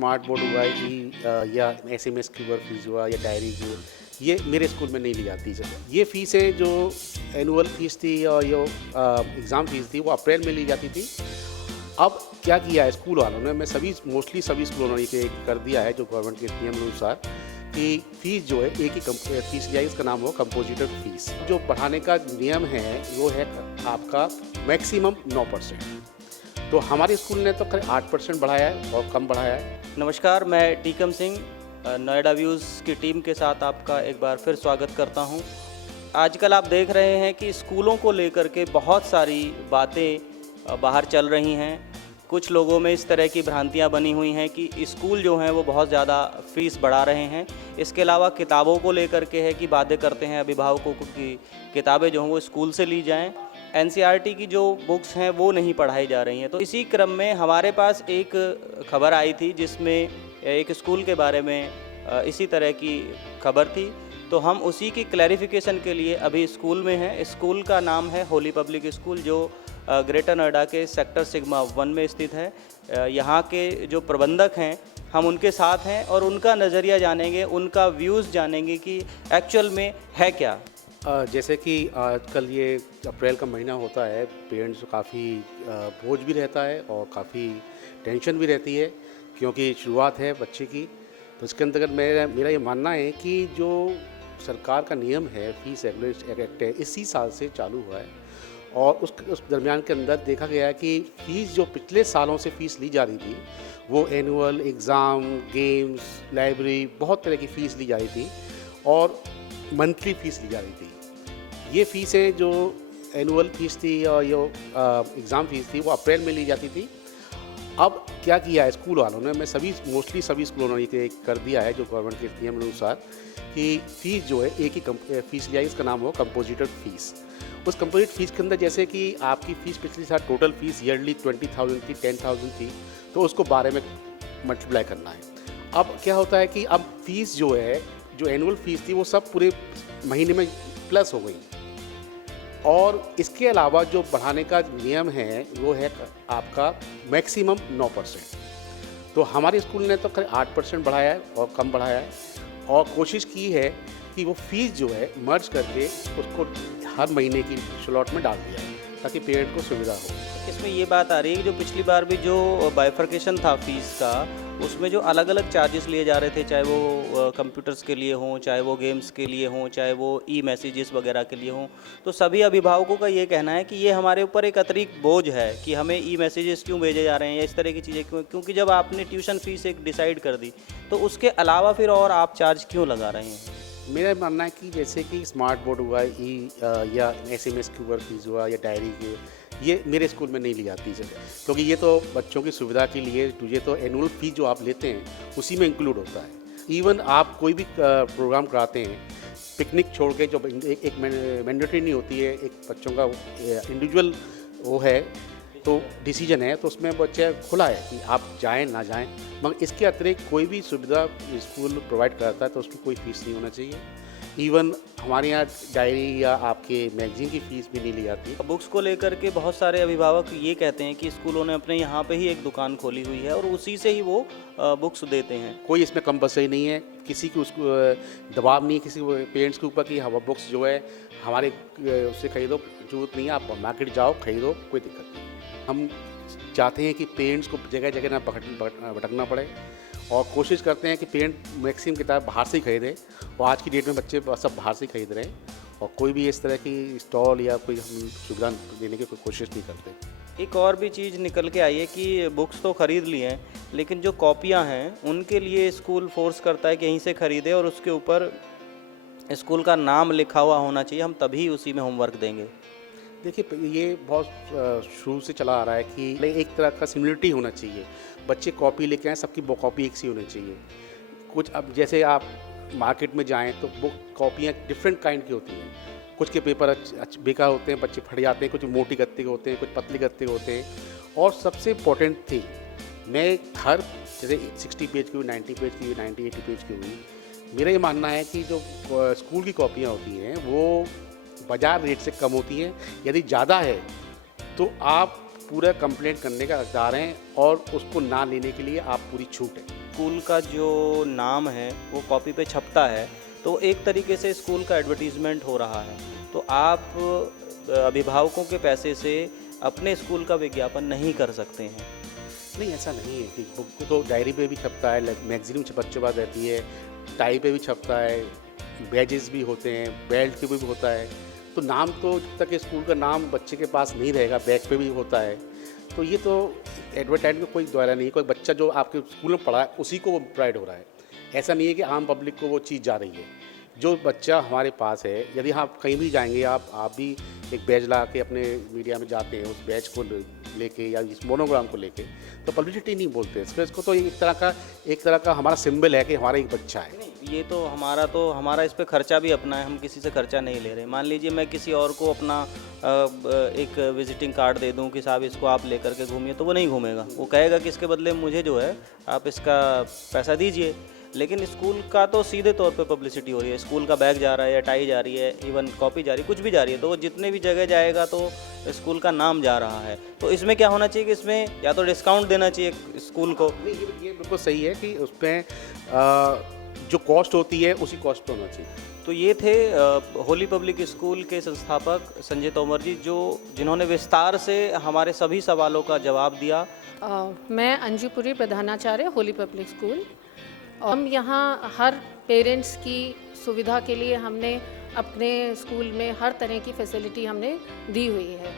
Smart board हुआ या SMS की वर्क फीस हुआ या डायरी की, ये मेरे स्कूल में नहीं ली जाती है। ये फ़ीसें जो एनुअल फ़ीस थी और जो एग्ज़ाम फ़ीस थी वो अप्रैल में ली जाती थी। अब क्या किया है स्कूल वालों ने, मैं मोस्टली सभी स्कूलों ने ये कर दिया है जो गवर्नमेंट के नियम अनुसार कि फ़ीस जो है एक ही फ़ीस लिया है, इसका नाम हो कंपोजिटेड फ़ीस। जो बढ़ाने का नियम है वो है आपका मैक्सिमम 9%। तो हमारे स्कूल ने तो करीब 8% बढ़ाया है और कम बढ़ाया है। नमस्कार, मैं टीकम सिंह नोएडा व्यूज़ की टीम के साथ आपका एक बार फिर स्वागत करता हूं। आजकल आप देख रहे हैं कि स्कूलों को लेकर के बहुत सारी बातें बाहर चल रही हैं। कुछ लोगों में इस तरह की भ्रांतियां बनी हुई हैं कि स्कूल जो हैं वो बहुत ज़्यादा फ़ीस बढ़ा रहे हैं। इसके अलावा किताबों को लेकर के है कि बातें करते हैं अभिभावकों को कि किताबें जो हैं वो स्कूल से ली जाएँ। एनसीईआरटी की जो बुक्स हैं वो नहीं पढ़ाई जा रही हैं। तो इसी क्रम में हमारे पास एक खबर आई थी जिसमें एक स्कूल के बारे में इसी तरह की खबर थी। तो हम उसी की क्लैरिफिकेशन के लिए अभी स्कूल में हैं। स्कूल का नाम है होली पब्लिक स्कूल, जो ग्रेटर नोएडा के सेक्टर सिग्मा 1 में स्थित है। यहाँ के जो प्रबंधक हैं हम उनके साथ हैं और उनका नज़रिया जानेंगे, उनका व्यूज़ जानेंगे कि एक्चुअल में है क्या। जैसे कि आजकल ये अप्रैल का महीना होता है, पेरेंट्स को काफ़ी बोझ भी रहता है और काफ़ी टेंशन भी रहती है क्योंकि शुरुआत है बच्चे की। तो इसके अंतर्गत मेरा ये मानना है कि जो सरकार का नियम है, फीस रेगुलेशन एक्ट है, इसी साल से चालू हुआ है और उस दरमियान के अंदर देखा गया है कि फ़ीस जो पिछले सालों से फ़ीस ली जा रही थी वो एनुअल एग्ज़ाम, गेम्स, लाइब्रेरी, बहुत तरह की फ़ीस ली जा रही थी और मंथली फ़ीस ली जा रही थी। ये फ़ीसें जो एनुअल फ़ीस थी और जो एग्ज़ाम फ़ीस थी वो अप्रैल में ली जाती थी। अब क्या किया है स्कूल वालों ने, मैं मोस्टली सभी स्कूलों ने ये कर दिया है जो गवर्नमेंट के नियम अनुसार कि फ़ीस जो है एक ही फ़ीस लिया है, इसका नाम हो कंपोजिटेड फ़ीस। उस कंपोजिट फ़ीस के अंदर जैसे कि आपकी फ़ीस पिछले साल टोटल फ़ीस ईयरली 20,000 थी, 10,000 थी, तो उसको 12 में मल्टीप्लाई करना है। अब क्या होता है कि अब फ़ीस जो है, जो एनुअल फ़ीस थी वो सब पूरे महीने में प्लस हो गई और इसके अलावा जो बढ़ाने का नियम है वो है आपका मैक्सिमम 9%। तो हमारे स्कूल ने तो करीब 8% बढ़ाया है और कम बढ़ाया है और कोशिश की है कि वो फ़ीस जो है मर्ज करके उसको हर महीने की स्लॉट में डाल दिया है ताकि पेरेंट को सुविधा हो। इसमें ये बात आ रही है कि जो पिछली बार भी जो बाइफर्केशन था फीस का, उसमें जो अलग अलग चार्जेस लिए जा रहे थे, चाहे वो कंप्यूटर्स के लिए हों, चाहे वो गेम्स के लिए हों, चाहे वो ई मैसेजेस वगैरह के लिए हों, तो सभी अभिभावकों का ये कहना है कि ये हमारे ऊपर एक अतिरिक्त बोझ है कि हमें ई मैसेजेस क्यों भेजे जा रहे हैं या इस तरह की चीज़ें क्यों, क्योंकि जब आपने ट्यूशन फ़ीस एक डिसाइड कर दी तो उसके अलावा फिर और आप चार्ज क्यों लगा रहे हैं। मेरा मानना है कि जैसे कि स्मार्ट बोर्ड हुआ या एसएमएस की वर्क फीस हुआ या डायरी की, ये मेरे स्कूल में नहीं ली जाती है क्योंकि ये तो बच्चों की सुविधा के लिए, ये तो एनुअल फी जो आप लेते हैं उसी में इंक्लूड होता है। इवन आप कोई भी प्रोग्राम कराते हैं, पिकनिक छोड़ के जो एक मैंडेटरी नहीं होती है, एक बच्चों का इंडिविजुअल वो है तो डिसीजन है, तो उसमें बच्चे खुला है कि आप जाएं ना जाएं, मगर इसके अतिरिक्त कोई भी सुविधा स्कूल प्रोवाइड कराता है तो उसकी कोई फ़ीस नहीं होना चाहिए। इवन हमारे यहाँ डायरी या आपके मैगजीन की फ़ीस भी नहीं ली जाती। बुक्स को लेकर के बहुत सारे अभिभावक ये कहते हैं कि स्कूलों ने अपने यहाँ पे ही एक दुकान खोली हुई है और उसी से ही वो बुक्स देते हैं। कोई इसमें कंपल्सरी नहीं है, किसी की उसको दबाव नहीं है किसी पेरेंट्स के ऊपर कि हाँ बुक्स जो है हमारे उससे खरीदो, जरूरत नहीं है, आप मार्केट जाओ खरीदो, कोई दिक्कत नहीं। हम चाहते हैं कि पेरेंट्स को जगह जगह ना भटकना पड़े और कोशिश करते हैं कि पेरेंट मैक्सिमम किताब बाहर से ही खरीदें और आज की डेट में बच्चे सब बाहर से ही खरीद रहे हैं और कोई भी इस तरह की स्टॉल या कोई हम सुविधा देने की कोई कोशिश नहीं करते। एक और भी चीज़ निकल के आई है कि बुक्स तो ख़रीद ली हैं, लेकिन जो कॉपियाँ हैं उनके लिए स्कूल फोर्स करता है कि यहीं से ख़रीदें और उसके ऊपर स्कूल का नाम लिखा हुआ होना चाहिए, हम तभी उसी में होमवर्क देंगे। देखिए ये बहुत शुरू से चला आ रहा है कि एक तरह का सिमिलरिटी होना चाहिए, बच्चे कॉपी लेके आएँ, सबकी कॉपी एक सी होनी चाहिए। कुछ अब जैसे आप मार्केट में जाएं तो बुक कॉपियाँ डिफरेंट काइंड की होती हैं, कुछ के पेपर बेकार होते हैं, बच्चे फट जाते हैं, कुछ मोटी गत्ते के होते हैं, कुछ पतली गत्ते के होते हैं और सबसे इम्पोर्टेंट थी मैं हर जैसे 60 पेज की हुई, 90 पेज की हुई, 90-80 पेज की हुई, मेरा ये मानना है कि जो स्कूल की कॉपियाँ होती हैं वो बाज़ार रेट से कम होती हैं। यदि ज़्यादा है तो आप पूरा कंप्लेंट करने का हकदार हैं और उसको ना लेने के लिए आप पूरी छूट है। स्कूल का जो नाम है वो कॉपी पे छपता है तो एक तरीके से स्कूल का एडवर्टीजमेंट हो रहा है। तो आप अभिभावकों के पैसे से अपने स्कूल का विज्ञापन नहीं कर सकते हैं। नहीं, ऐसा नहीं है कि बुक तो डायरी पे भी छपता है, मैगजीन में बच्चों पास रहती है, टाई पे भी छपता है, बैजेस भी होते हैं, बेल्ट पे भी होता है। तो नाम तो जब तक स्कूल का नाम बच्चे के पास नहीं रहेगा, बैग पे भी होता है। तो ये तो एडवर्टाइजमेंट में कोई द्वारा नहीं, कोई बच्चा जो आपके स्कूल में पढ़ा है उसी को वो प्रोवाइड हो रहा है। ऐसा नहीं है कि आम पब्लिक को वो चीज़ जा रही है। जो बच्चा हमारे पास है, यदि आप कहीं भी जाएंगे, आप भी एक बैच ला के अपने मीडिया में जाते हैं, उस बैच को लेके या इस मोनोग्राम को लेके, तो पब्लिसिटी नहीं बोलते इसको तो एक तरह का हमारा सिंबल है कि हमारा एक बच्चा है। ये तो हमारा इस पे खर्चा भी अपना है, हम किसी से खर्चा नहीं ले रहे। मान लीजिए मैं किसी और को अपना एक विजिटिंग कार्ड दे दूं कि साहब इसको आप लेकर के घूमिए, तो वो नहीं घूमेगा। वो कहेगा कि इसके बदले मुझे जो है आप इसका पैसा दीजिए। लेकिन स्कूल का तो सीधे तौर पे पब्लिसिटी हो रही है, स्कूल का बैग जा रहा है या टाई जा रही है, इवन कॉपी जा रही है, कुछ भी जा रही है, तो वो जितने भी जगह जाएगा तो स्कूल का नाम जा रहा है। तो इसमें क्या होना चाहिए कि इसमें या तो डिस्काउंट देना चाहिए स्कूल को। नहीं, ये बिल्कुल सही है कि उसमें जो कॉस्ट होती है उसी कॉस्ट पे होना चाहिए। तो ये थे होली पब्लिक स्कूल के संस्थापक संजय तोमर जी, जिन्होंने विस्तार से हमारे सभी सवालों का जवाब दिया। मैं अंजूपुरी प्रधानाचार्य होली पब्लिक स्कूल। हम यहाँ हर पेरेंट्स की सुविधा के लिए हमने अपने स्कूल में हर तरह की फैसिलिटी हमने दी हुई है।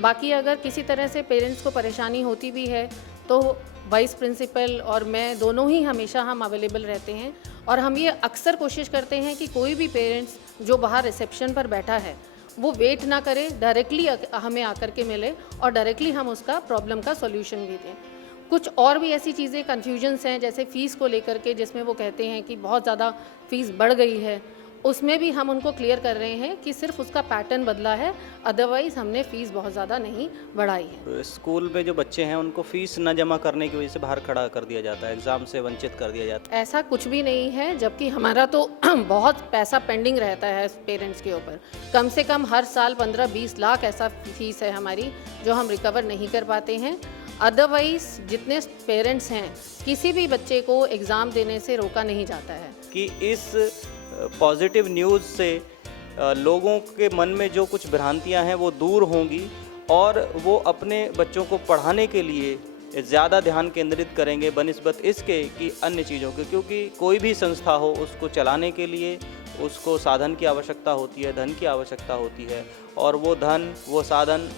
बाकी अगर किसी तरह से पेरेंट्स को परेशानी होती भी है तो वाइस प्रिंसिपल और मैं दोनों ही हमेशा हम अवेलेबल रहते हैं। और हम ये अक्सर कोशिश करते हैं कि कोई भी पेरेंट्स जो बाहर रिसेप्शन पर बैठा है वो वेट ना करे, डायरेक्टली हमें आकर के मिले और डायरेक्टली हम उसका प्रॉब्लम का सॉल्यूशन भी दें। कुछ और भी ऐसी चीज़ें कन्फ्यूजन्स हैं, जैसे फ़ीस को लेकर के, जिसमें वो कहते हैं कि बहुत ज़्यादा फ़ीस बढ़ गई है, उसमें भी हम उनको क्लियर कर रहे हैं कि सिर्फ उसका पैटर्न बदला है, अदरवाइज़ हमने फ़ीस बहुत ज़्यादा नहीं बढ़ाई है। स्कूल में जो बच्चे हैं उनको फ़ीस न जमा करने की वजह से बाहर खड़ा कर दिया जाता है, एग्ज़ाम से वंचित कर दिया जाता है। ऐसा कुछ भी नहीं है, जबकि हमारा तो बहुत पैसा पेंडिंग रहता है पेरेंट्स के ऊपर। कम से कम हर साल 15-20 लाख ऐसा फ़ीस है हमारी जो हम रिकवर नहीं कर पाते हैं। अदरवाइज़ जितने पेरेंट्स हैं, किसी भी बच्चे को एग्ज़ाम देने से रोका नहीं जाता है। कि इस पॉजिटिव न्यूज़ से लोगों के मन में जो कुछ भ्रांतियां हैं वो दूर होंगी और वो अपने बच्चों को पढ़ाने के लिए ज़्यादा ध्यान केंद्रित करेंगे बनिस्बत इसके कि अन्य चीज़ों के। क्योंकि कोई भी संस्था हो, उसको चलाने के लिए उसको साधन की आवश्यकता होती है, धन की आवश्यकता होती है, और वो धन, वो साधन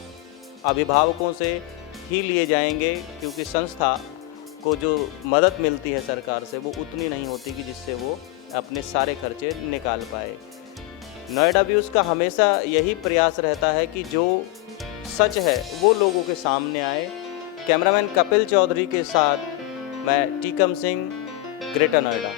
अभिभावकों से ही लिए जाएंगे, क्योंकि संस्था को जो मदद मिलती है सरकार से वो उतनी नहीं होती कि जिससे वो अपने सारे खर्चे निकाल पाए। नोएडा व्यूज़ का हमेशा यही प्रयास रहता है कि जो सच है वो लोगों के सामने आए। कैमरामैन कपिल चौधरी के साथ मैं टीकम सिंह, ग्रेटर नोएडा।